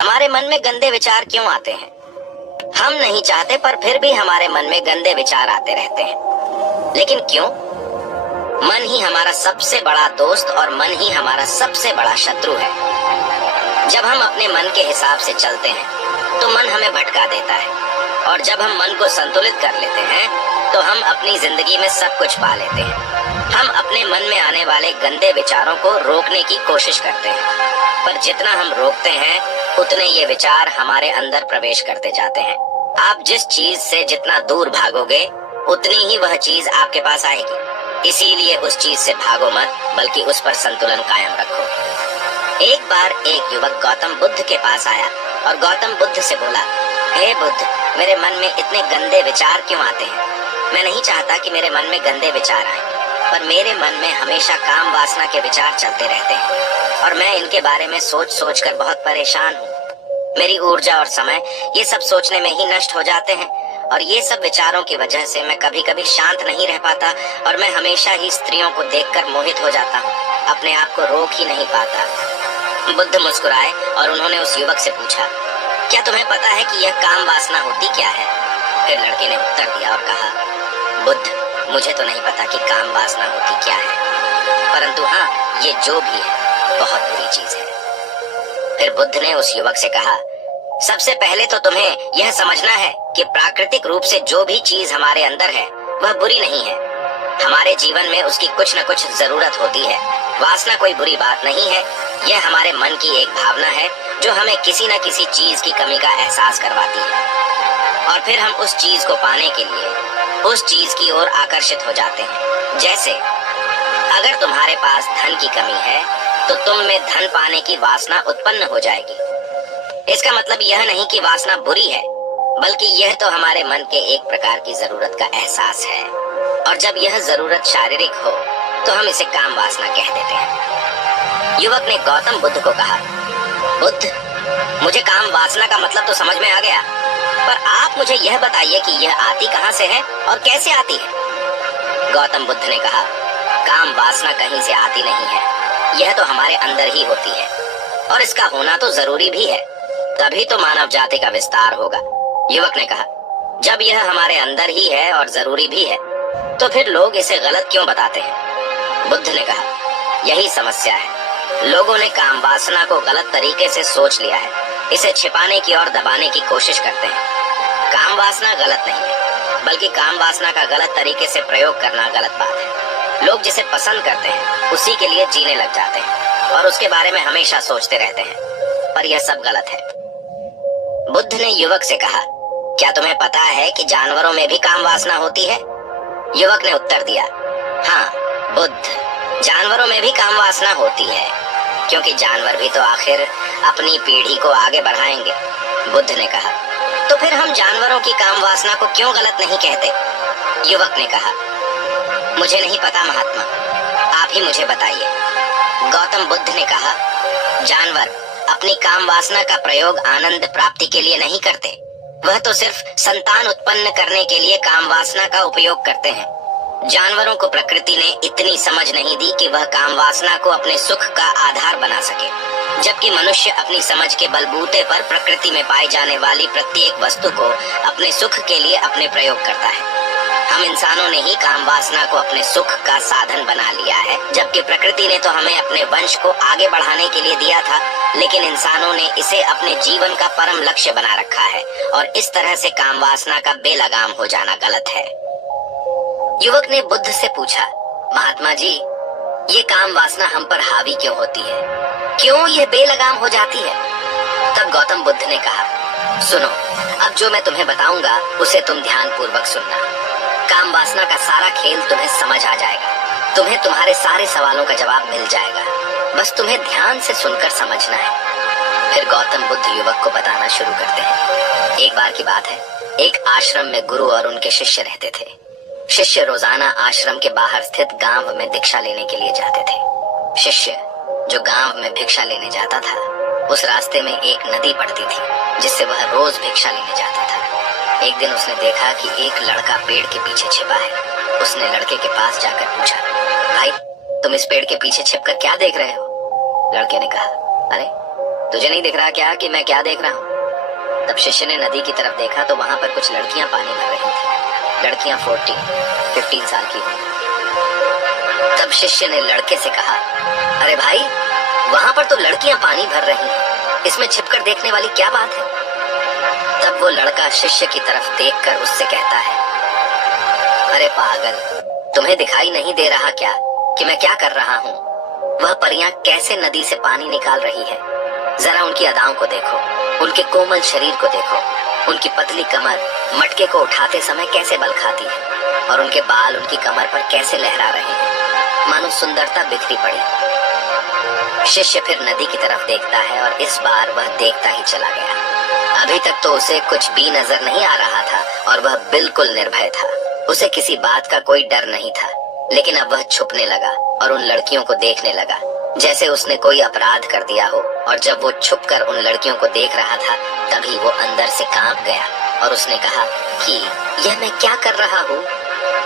हमारे मन में गंदे विचार क्यों आते हैं? हम नहीं चाहते पर फिर भी हमारे मन में गंदे विचार आते रहते हैं। लेकिन क्यों? मन ही हमारा सबसे बड़ा दोस्त और मन ही हमारा सबसे बड़ा शत्रु है। जब हम अपने मन के हिसाब से चलते हैं तो मन हमें भटका देता है, और जब हम मन को संतुलित कर लेते हैं तो हम अपनी जिंदगी में सब कुछ पा लेते हैं। हम अपने मन में आने वाले गंदे विचारों को रोकने की कोशिश करते हैं, पर जितना हम रोकते हैं उतने ये विचार हमारे अंदर प्रवेश करते जाते हैं। आप जिस चीज से जितना दूर भागोगे उतनी ही वह चीज आपके पास आएगी। इसीलिए उस चीज से भागो मत, बल्कि उस पर संतुलन कायम रखो। एक बार एक युवक गौतम बुद्ध के पास आया और गौतम बुद्ध से बोला, हे बुद्ध, मेरे मन में इतने गंदे विचार क्यों आते हैं? मैं नहीं चाहता कि मेरे मन में गंदे विचार आए, पर मेरे मन में हमेशा काम वासना के विचार चलते रहते हैं और मैं इनके बारे में सोच सोच कर बहुत परेशान हूँ। मेरी ऊर्जा और समय ये सब सोचने में ही नष्ट हो जाते हैं, और ये सब विचारों की वजह से मैं कभी कभी शांत नहीं रह पाता और मैं हमेशा ही स्त्रियों को देखकर मोहित हो जाता हूँ, अपने आप को रोक ही नहीं पाता। बुद्ध मुस्कुराए और उन्होंने उस युवक से पूछा, क्या तुम्हें पता है कि यह काम वासना होती क्या है? फिर लड़के ने उत्तर दिया और कहा, बुद्ध, मुझे तो नहीं पता कि काम वासना होती क्या है, परंतु हाँ, ये जो भी है बहुत बुरी चीज है। फिर बुद्ध ने उस युवक से कहा, सबसे पहले तो तुम्हें यह समझना है कि प्राकृतिक रूप से जो भी चीज हमारे अंदर है वह बुरी नहीं है। हमारे जीवन में उसकी कुछ न कुछ जरूरत होती है। वासना कोई बुरी बात नहीं है, यह हमारे मन की एक भावना है जो हमें किसी न किसी चीज की कमी का एहसास करवाती है, और फिर हम उस चीज को पाने के लिए उस चीज की ओर आकर्षित हो जाते हैं। जैसे अगर तुम्हारे पास धन की कमी है तो तुम में धन पाने की वासना उत्पन्न हो जाएगी। इसका मतलब यह नहीं कि वासना बुरी है, बल्कि यह तो हमारे मन के एक प्रकार की जरूरत का एहसास है, और जब यह जरूरत शारीरिक हो तो हम इसे काम वासना कह देते हैं। युवक ने गौतम बुद्ध को कहा, बुद्ध, मुझे काम वासना का मतलब तो समझ में आ गया, पर आप मुझे यह बताइए कि यह आती कहाँ से है और कैसे आती है? गौतम बुद्ध ने कहा, काम वासना कहीं से आती नहीं है, यह तो हमारे अंदर ही होती है, और इसका होना तो जरूरी भी है, तभी तो मानव जाति का विस्तार होगा। युवक ने कहा, जब यह हमारे अंदर ही है और जरूरी भी है तो फिर लोग इसे गलत क्यों बताते हैं? बुद्ध ने कहा, यही समस्या है। लोगों ने काम वासना को गलत तरीके से सोच लिया है, इसे छिपाने की और दबाने की कोशिश करते हैं। काम वासना गलत नहीं है, बल्कि काम वासना का गलत तरीके से प्रयोग करना गलत बात है। लोग जिसे पसंद करते हैं उसी के लिए जीने लग जाते हैं और उसके बारे में हमेशा सोचते रहते हैं, पर यह सब गलत है। बुद्ध ने युवक से कहा, क्या तुम्हें पता है कि जानवरों में भी काम वासना होती है? युवक ने उत्तर दिया, हाँ बुद्ध, जानवरों में भी काम वासना होती है, क्योंकि जानवर भी तो आखिर अपनी पीढ़ी को आगे बढ़ाएंगे। बुद्ध ने कहा, तो फिर हम जानवरों की काम वासना को क्यों गलत नहीं कहते? युवक ने कहा, मुझे नहीं पता महात्मा, आप ही मुझे बताइए। गौतम बुद्ध ने कहा, जानवर अपनी काम वासना का प्रयोग आनंद प्राप्ति के लिए नहीं करते, वह तो सिर्फ संतान उत्पन्न करने के लिए काम वासना का उपयोग करते हैं। जानवरों को प्रकृति ने इतनी समझ नहीं दी कि वह काम वासना को अपने सुख का आधार बना सके, जबकि मनुष्य अपनी समझ के बलबूते पर प्रकृति में पाई जाने वाली प्रत्येक वस्तु को अपने सुख के लिए अपने प्रयोग करता है। हम इंसानों ने ही काम वासना को अपने सुख का साधन बना लिया है, जबकि प्रकृति ने तो हमें अपने वंश को आगे बढ़ाने के लिए दिया था, लेकिन इंसानों ने इसे अपने जीवन का परम लक्ष्य बना रखा है, और इस तरह से काम वासना का बेलगाम हो जाना गलत है। युवक ने बुद्ध से पूछा, महात्मा जी, ये काम वासना हम पर हावी क्यों होती है? क्यों यह बेलगाम हो जाती है? तब गौतम बुद्ध ने कहा, सुनो, अब जो मैं तुम्हें बताऊंगा उसे तुम ध्यान पूर्वक सुनना। काम वासना का सारा खेल तुम्हें समझ आ जाएगा, तुम्हें तुम्हारे सारे सवालों का जवाब मिल जाएगा, बस तुम्हें ध्यान से सुनकर समझना है। फिर गौतम बुद्ध युवक को बताना शुरू करते हैं। एक बार की बात है, एक आश्रम में गुरु और उनके शिष्य रहते थे। शिष्य रोजाना आश्रम के बाहर स्थित गांव में भिक्षा लेने के लिए जाते थे। शिष्य जो गांव में भिक्षा लेने जाता था, उस रास्ते में एक नदी पड़ती थी जिससे वह रोज भिक्षा लेने जाता था। एक दिन उसने देखा कि एक लड़का पेड़ के पीछे छिपा है। उसने लड़के के पास जाकर पूछा, भाई तुम इस पेड़ के पीछे छिपकर क्या देख रहे हो? लड़के ने कहा, अरे तुझे नहीं दिख रहा क्या कि मैं क्या देख रहा हूँ? तब शिष्य ने नदी की तरफ देखा तो वहां पर कुछ लड़कियां पानी भर रही थी। लड़कियां 15 साल की हुई। तब शिष्य ने लड़के से कहा, अरे भाई, वहां पर तो लड़कियां पानी भर रही हैं, इसमें छिपकर देखने वाली क्या बात है? तब वो लड़का शिष्य की तरफ देखकर उससे कहता है, अरे पागल, तुम्हें दिखाई नहीं दे रहा क्या कि मैं क्या कर रहा हूँ? वह परियां कैसे नदी से पानी निकाल रही है। जरा उनकी अदाओं को देखो, उनके कोमल शरीर को देखो, उनकी पतली कमर मटके को उठाते समय कैसे बल खाती है और उनके बाल उनकी कमर पर कैसे लहरा रहे हैं, मानो सुंदरता बिखरी पड़ी। शिष्य फिर नदी की तरफ देखता है और इस बार वह देखता ही चला गया। अभी तक तो उसे कुछ भी नजर नहीं आ रहा था और वह बिल्कुल निर्भय था। उसे किसी बात का कोई डर नहीं था, लेकिन अब वह छुपने लगा और उन लड़कियों को देखने लगा जैसे उसने कोई अपराध कर दिया हो। और जब वो छुपकर उन लड़कियों को देख रहा था तभी वो अंदर से कांप गया और उसने कहा कि यह मैं क्या कर रहा हूँ?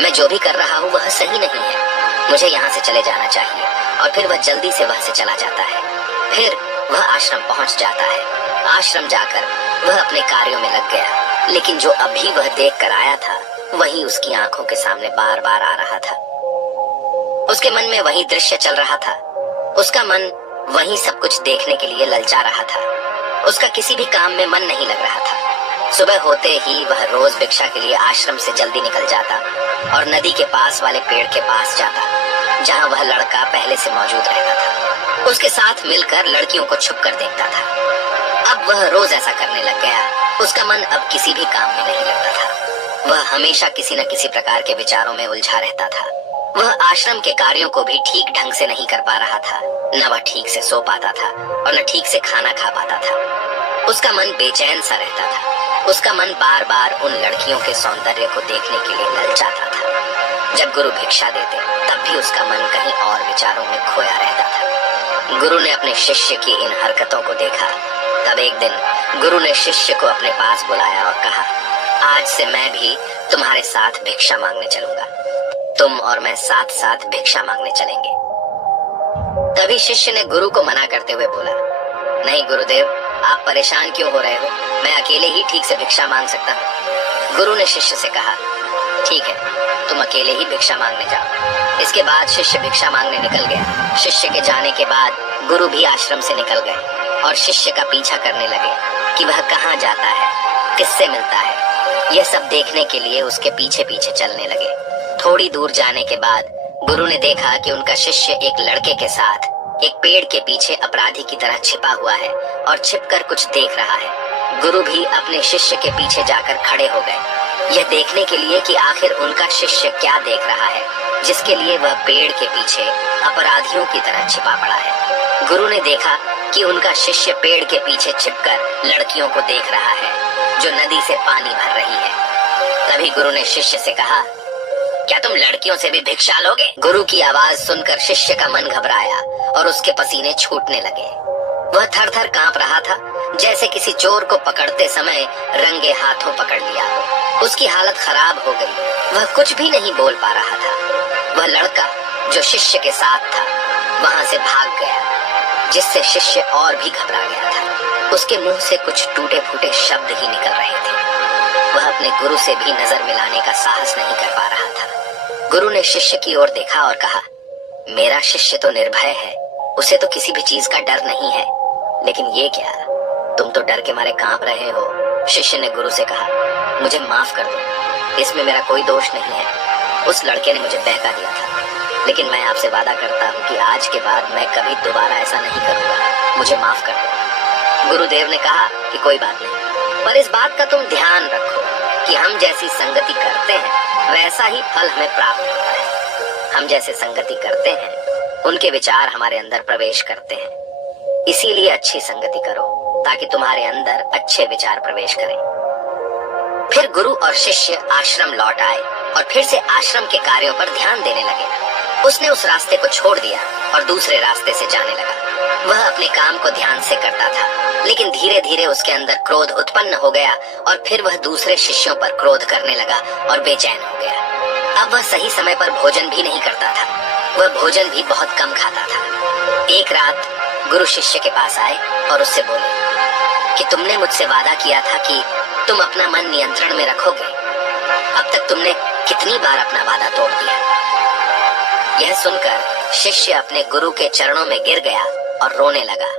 मैं जो भी कर रहा हूँ वह सही नहीं है, मुझे यहाँ से चले जाना चाहिए। और फिर वह जल्दी से वहां से चला जाता है। फिर वह आश्रम पहुंच जाता है। आश्रम जाकर वह अपने कार्यों में लग गया, लेकिन जो अभी वह देख कर आया था वही उसकी आंखों के सामने बार बार आ रहा था। उसके मन में वही दृश्य चल रहा था। उसका मन वही सब कुछ देखने के लिए ललचा रहा था। उसका किसी भी काम में मन नहीं लग रहा था। सुबह होते ही वह रोज भिक्षा के लिए आश्रम से जल्दी निकल जाता और नदी के पास वाले पेड़ के पास जाता जहाँ वह लड़का पहले से मौजूद रहता था। उसके साथ मिलकर लड़कियों को छुप कर देखता था। अब वह रोज ऐसा करने लग गया। उसका मन अब किसी भी काम में नहीं लगता था। वह हमेशा किसी न किसी प्रकार के विचारों में उलझा रहता था। वह आश्रम के कार्यों को भी ठीक ढंग से नहीं कर पा रहा था। न वह ठीक से सो पाता था और न ठीक से खाना खा पाता था। उसका मन बेचैन सा रहता था। उसका मन बार बार उन लड़कियों के सौंदर्य को देखने के लिए ललचाता था। जब गुरु भिक्षा देते तब भी उसका मन कहीं और विचारों में खोया रहता था। गुरु ने अपने शिष्य की इन हरकतों को देखा। तब एक दिन गुरु ने शिष्य को अपने पास बुलाया और कहा, आज से मैं भी तुम्हारे साथ भिक्षा मांगने चलूंगा। तुम और मैं साथ साथ भिक्षा मांगने चलेंगे। तभी शिष्य ने गुरु को मना करते हुए बोला, नहीं गुरुदेव, आप परेशान क्यों हो रहे हो? मैं अकेले ही ठीक से भिक्षा मांग सकता हूँ। गुरु ने शिष्य से कहा, ठीक है, तुम अकेले ही भिक्षा मांगने जाओ। इसके बाद शिष्य भिक्षा मांगने निकल गया। शिष्य के जाने के बाद गुरु भी आश्रम से निकल गए और शिष्य का पीछा करने लगे कि वह कहाँ जाता है, किससे मिलता है। यह सब देखने के लिए उसके पीछे पीछे चलने लगे। थोड़ी दूर जाने के बाद गुरु ने देखा कि उनका शिष्य एक लड़के के साथ एक पेड़ के पीछे अपराधी की तरह छिपा हुआ है और छिपकर कुछ देख रहा है। गुरु भी अपने शिष्य के पीछे जाकर खड़े हो गए, यह देखने के लिए कि आखिर उनका शिष्य क्या देख रहा है जिसके लिए वह पेड़ के पीछे अपराधियों की तरह छिपा पड़ा है। गुरु ने देखा कि उनका शिष्य पेड़ के पीछे छिपकर लड़कियों को देख रहा है जो नदी से पानी भर रही है। तभी गुरु ने शिष्य से कहा, क्या तुम लड़कियों से भी भिक्षा लोगे? गुरु की आवाज सुनकर शिष्य का मन घबराया और उसके पसीने छूटने लगे। वह थर थर कांप रहा था, जैसे किसी चोर को पकड़ते समय रंगे हाथों पकड़ लिया हो। उसकी हालत खराब हो गई। वह कुछ भी नहीं बोल पा रहा था। वह लड़का जो शिष्य के साथ था वहां से भाग गया, जिससे शिष्य और भी घबरा गया था। उसके मुंह से कुछ टूटे फूटे शब्द ही निकल रहे थे। वह अपने गुरु से भी नजर मिलाने का साहस नहीं कर पा रहा था। गुरु ने शिष्य की ओर देखा और कहा, मेरा शिष्य तो निर्भय है, उसे तो किसी भी चीज का डर नहीं है, लेकिन ये क्या, तुम तो डर के मारे कांप रहे हो। शिष्य ने गुरु से कहा, मुझे माफ कर दो, इसमें मेरा कोई दोष नहीं है। उस लड़के ने मुझे बहका दिया था, लेकिन मैं आपसे वादा करता हूँ कि आज के बाद मैं कभी दोबारा ऐसा नहीं करूंगा। मुझे माफ कर दो। गुरुदेव ने कहा कि कोई बात नहीं, पर इस बात का तुम ध्यान रखो कि हम जैसी संगति करते हैं वैसा ही फल हमें प्राप्त होता है। हम जैसे संगति करते हैं उनके विचार हमारे अंदर प्रवेश करते हैं। इसीलिए अच्छी संगति करो ताकि तुम्हारे अंदर अच्छे विचार प्रवेश करें। फिर गुरु और शिष्य आश्रम लौट आए और फिर से आश्रम के कार्यों पर ध्यान देने लगे। उसने उस रास्ते को छोड़ दिया और दूसरे रास्ते से जाने लगा। वह अपने काम को ध्यान से करता था, लेकिन धीरे धीरे उसके अंदर क्रोध उत्पन्न हो गया और फिर वह दूसरे शिष्यों पर क्रोध करने लगा और बेचैन हो गया। अब वह सही समय पर भोजन भी नहीं करता था। वह भोजन भी बहुत कम खाता था। एक रात गुरु शिष्य के पास आए और उससे बोले कि तुमने मुझसे वादा किया था कि तुम अपना मन नियंत्रण में रखोगे। अब तक तुमने कितनी बार अपना वादा तोड़ दिया। यह सुनकर शिष्य अपने गुरु के चरणों में गिर गया और रोने लगा।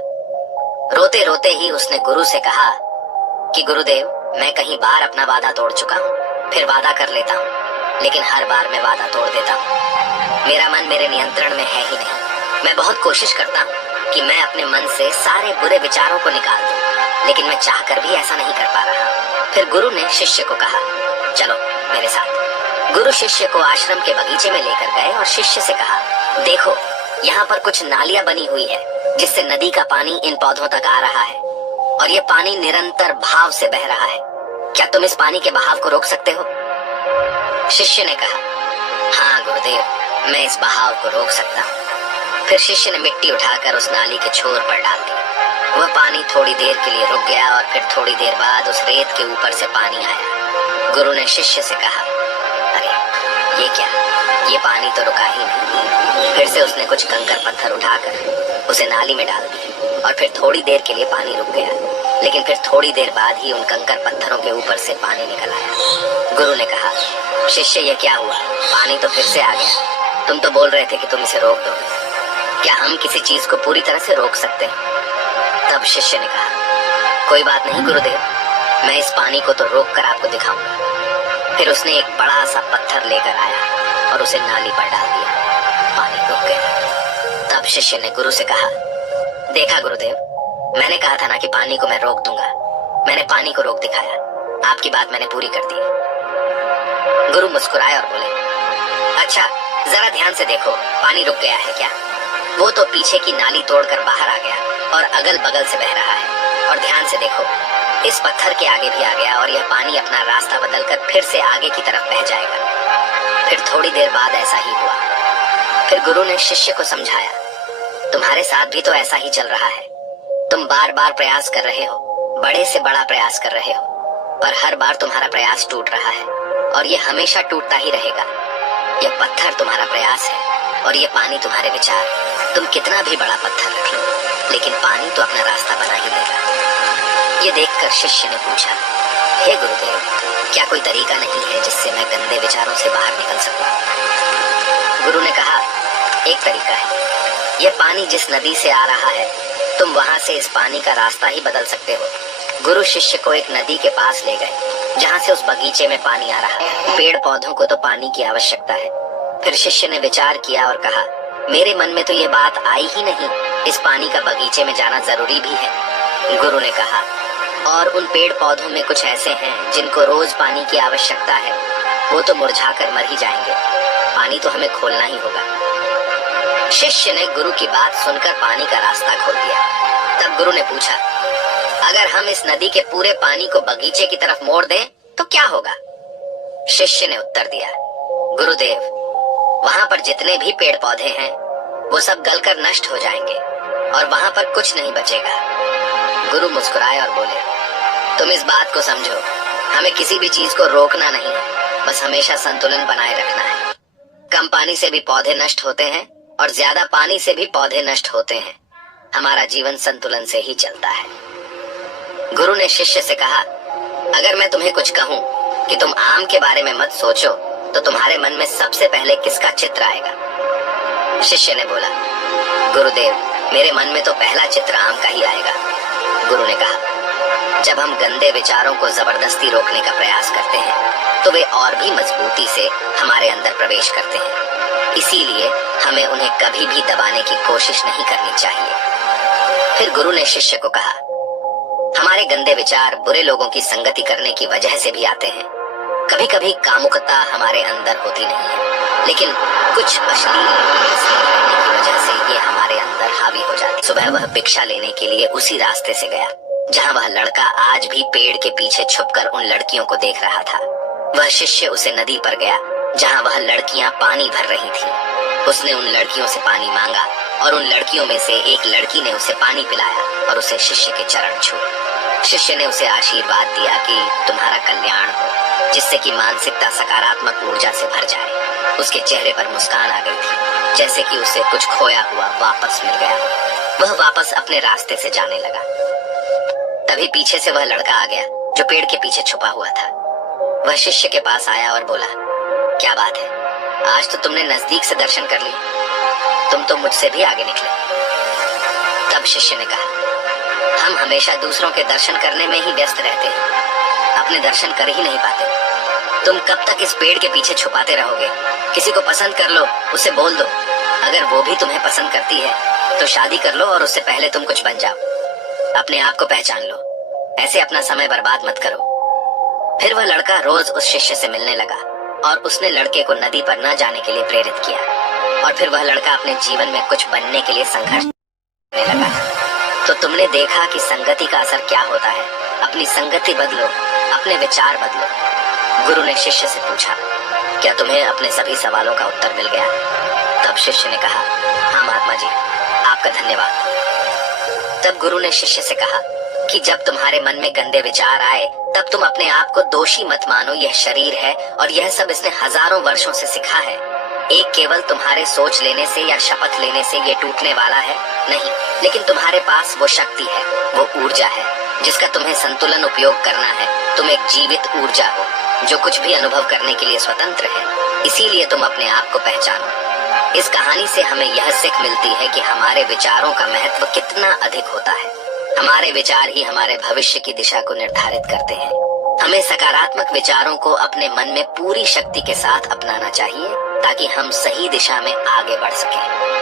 रोते रोते ही उसने गुरु से कहा कि गुरुदेव, मैं कई बार अपना वादा तोड़ चुका हूँ, फिर वादा कर लेता हूँ, लेकिन हर बार मैं वादा तोड़ देता हूँ। मेरा मन मेरे नियंत्रण में है ही नहीं। मैं बहुत कोशिश करता हूँ कि मैं अपने मन से सारे बुरे विचारों को निकाल दूं, लेकिन मैं चाहकर भी ऐसा नहीं कर पा रहा। फिर गुरु ने शिष्य को कहा, चलो मेरे साथ। गुरु शिष्य को आश्रम के बगीचे में लेकर गए और शिष्य से कहा, देखो यहाँ पर कुछ नालियां बनी हुई है जिससे नदी का पानी इन पौधों तक आ रहा है और ये पानी निरंतर भाव से बह रहा है। क्या तुम इस पानी के बहाव को रोक सकते हो? शिष्य ने कहा, हाँ गुरुदेव, मैं इस बहाव को रोक सकता हूँ। फिर शिष्य ने मिट्टी उठाकर उस नाली के छोर पर डाल दी। वह पानी थोड़ी देर के लिए रुक गया और फिर थोड़ी देर बाद उस रेत के ऊपर से पानी आया। गुरु ने शिष्य से कहा, अरे ये क्या, ये पानी तो रुका ही नहीं। फिर से उसने कुछ कंकर पत्थर उठाकर उसे नाली में डाल दिया और फिर थोड़ी देर के लिए पानी रुक गया, लेकिन फिर थोड़ी देर बाद ही उन कंकर पत्थरों के ऊपर से पानी निकल आया। गुरु ने कहा, शिष्य ये क्या हुआ, पानी तो फिर से आ गया। तुम तो बोल रहे थे कि तुम इसे रोक दोगे। क्या हम किसी चीज को पूरी तरह से रोक सकते हैं? तब शिष्य ने कहा, कोई बात नहीं गुरुदेव, मैं इस पानी को तो रोक कर आपको दिखाऊंगा। फिर उसने एक बड़ा सा पत्थर लेकर आया और उसे नाली पर डाल दिया। पानी रुक गया। तब शिष्य ने गुरु से कहा, देखा गुरुदेव, मैंने कहा था ना कि पानी को मैं रोक दूंगा। मैंने पानी को रोक दिखाया। आपकी बात मैंने पूरी कर दी। गुरु मुस्कुराए और बोले, अच्छा जरा ध्यान से देखो, पानी रुक गया है क्या? वो तो पीछे की नाली तोड़कर बाहर आ गया और अगल बगल से बह रहा है। और ध्यान से देखो, इस पत्थर के आगे भी आ गया और यह पानी अपना रास्ता बदलकर फिर से आगे की तरफ बह जाएगा। फिर थोड़ी देर बाद ऐसा ही हुआ। फिर गुरु ने शिष्य को समझाया, तुम्हारे साथ भी तो ऐसा ही चल रहा है। तुम बार बार प्रयास कर रहे हो, बड़े से बड़ा प्रयास कर रहे हो, पर हर बार तुम्हारा प्रयास टूट रहा है और ये हमेशा टूटता ही रहेगा। यह पत्थर तुम्हारा प्रयास है और ये पानी तुम्हारे विचार। तुम कितना भी बड़ा पत्थर रख लो, लेकिन पानी तो अपना रास्ता बना ही लेगा। ये देखकर शिष्य ने पूछा, हे गुरुदेव, क्या कोई तरीका नहीं है जिससे मैं गंदे विचारों से बाहर निकल सकूं? गुरु ने कहा, एक तरीका है। यह पानी जिस नदी से आ रहा है, तुम वहां से इस पानी का रास्ता ही बदल सकते हो। गुरु शिष्य को एक नदी के पास ले गए जहां से उस बगीचे में पानी आ रहा है। पेड़ पौधों को तो पानी की आवश्यकता है। फिर शिष्य ने विचार किया और कहा, मेरे मन में तो ये बात आई ही नहीं, इस पानी का बगीचे में जाना जरूरी भी है। गुरु ने कहा, और उन पेड़ पौधों में कुछ ऐसे हैं जिनको रोज पानी की आवश्यकता है, वो तो मुरझाकर मर ही जाएंगे। पानी तो हमें खोलना ही होगा। शिष्य ने गुरु की बात सुनकर पानी का रास्ता खोल दिया। तब गुरु ने पूछा, अगर हम इस नदी के पूरे पानी को बगीचे की तरफ मोड़ दें तो क्या होगा? शिष्य ने उत्तर दिया, गुरुदेव, वहां पर जितने भी पेड़ पौधे हैं वो सब गलकर नष्ट हो जाएंगे और वहां पर कुछ नहीं बचेगा। गुरु मुस्कुराए और बोले, तुम इस बात को समझो, हमें किसी भी चीज को रोकना नहीं है, बस हमेशा संतुलन बनाए रखना है। कम पानी से भी पौधे नष्ट होते हैं और ज्यादा पानी से भी पौधे नष्ट होते हैं। हमारा जीवन संतुलन से ही चलता है। गुरु ने शिष्य से कहा, अगर मैं तुम्हें कुछ कहूं कि तुम आम के बारे में मत सोचो, तो तुम्हारे मन में सबसे पहले किसका चित्र आएगा? शिष्य ने बोला, गुरुदेव, मेरे मन में तो पहला चित्र आम का ही आएगा। गुरु ने कहा, जब हम गंदे विचारों को जबरदस्ती रोकने का प्रयास करते हैं तो वे और भी मजबूती से हमारे अंदर प्रवेश करते हैं। इसीलिए हमें उन्हें कभी भी दबाने की कोशिश नहीं करनी चाहिए। फिर गुरु ने शिष्य को कहा, हमारे गंदे विचार बुरे लोगों की संगति करने की वजह से भी आते हैं। कभी कभी कामुकता हमारे अंदर होती नहीं है, लेकिन कुछ अश्लील रहने की वजह से ये हमारे अंदर हावी हो जाती है। सुबह वह भिक्षा लेने के लिए उसी रास्ते से गया जहां वह लड़का आज भी पेड़ के पीछे छुपकर उन लड़कियों को देख रहा था। वह शिष्य उसे नदी पर गया जहां वह लड़कियां पानी भर रही थी। उसने उन लड़कियों से पानी मांगा और उन लड़कियों में से एक लड़की ने उसे पानी पिलाया और उसे शिष्य के चरण छुए। शिष्य ने उसे आशीर्वाद दिया कि तुम्हारा कल्याण हो, जिससे कि मानसिकता सकारात्मक ऊर्जा से भर जाए। उसके चेहरे पर मुस्कान आ गई थी, जैसे कि उसे कुछ खोया हुआ वापस मिल गया। वह वापस अपने रास्ते से जाने लगा। तभी पीछे से वह लड़का आ गया जो पेड़ के पीछे छुपा हुआ था। वह शिष्य के पास आया और बोला, क्या बात है, आज तो तुमने नजदीक से दर्शन कर लिए, तुम तो मुझसे भी आगे निकले। तब शिष्य ने कहा, हम हमेशा दूसरों के दर्शन करने में ही व्यस्त रहते हैं, अपने दर्शन कर ही नहीं पाते। तुम कब तक इस पेड़ के पीछे छुपाते रहोगे? किसी को पसंद कर लो, उसे बोल दो। अगर वो भी तुम्हें पसंद करती है तो शादी कर लो और उससे पहले तुम कुछ बन जाओ। अपने आप को पहचान लो, ऐसे अपना समय बर्बाद मत करो। फिर वह लड़का रोज उस शिष्य से मिलने लगा और उसने लड़के को नदी पर न जाने के लिए प्रेरित किया। और फिर वह लड़का अपने जीवन में कुछ बनने के लिए संघर्ष करने लगा। तो तुमने देखा कि संगति का असर क्या होता है। अपनी संगति बदलो, अपने विचार बदलो। गुरु ने शिष्य से पूछा, क्या तुम्हें अपने सभी सवालों का उत्तर मिल गया? तब शिष्य ने कहा, हाँ महात्मा जी, आपका धन्यवाद। तब गुरु ने शिष्य से कहा कि जब तुम्हारे मन में गंदे विचार आए तब तुम अपने आप को दोषी मत मानो। यह शरीर है और यह सब इसने हजारों वर्षों से सीखा है। एक केवल तुम्हारे सोच लेने से या शपथ लेने से ये टूटने वाला है नहीं, लेकिन तुम्हारे पास वो शक्ति है, वो ऊर्जा है जिसका तुम्हें संतुलन उपयोग करना है। तुम एक जीवित ऊर्जा हो जो कुछ भी अनुभव करने के लिए स्वतंत्र है। इसीलिए तुम अपने आप को पहचानो। इस कहानी से हमें यह सीख मिलती है कि हमारे विचारों का महत्व कितना अधिक होता है। हमारे विचार ही हमारे भविष्य की दिशा को निर्धारित करते हैं। हमें सकारात्मक विचारों को अपने मन में पूरी शक्ति के साथ अपनाना चाहिए ताकि हम सही दिशा में आगे बढ़ सकें।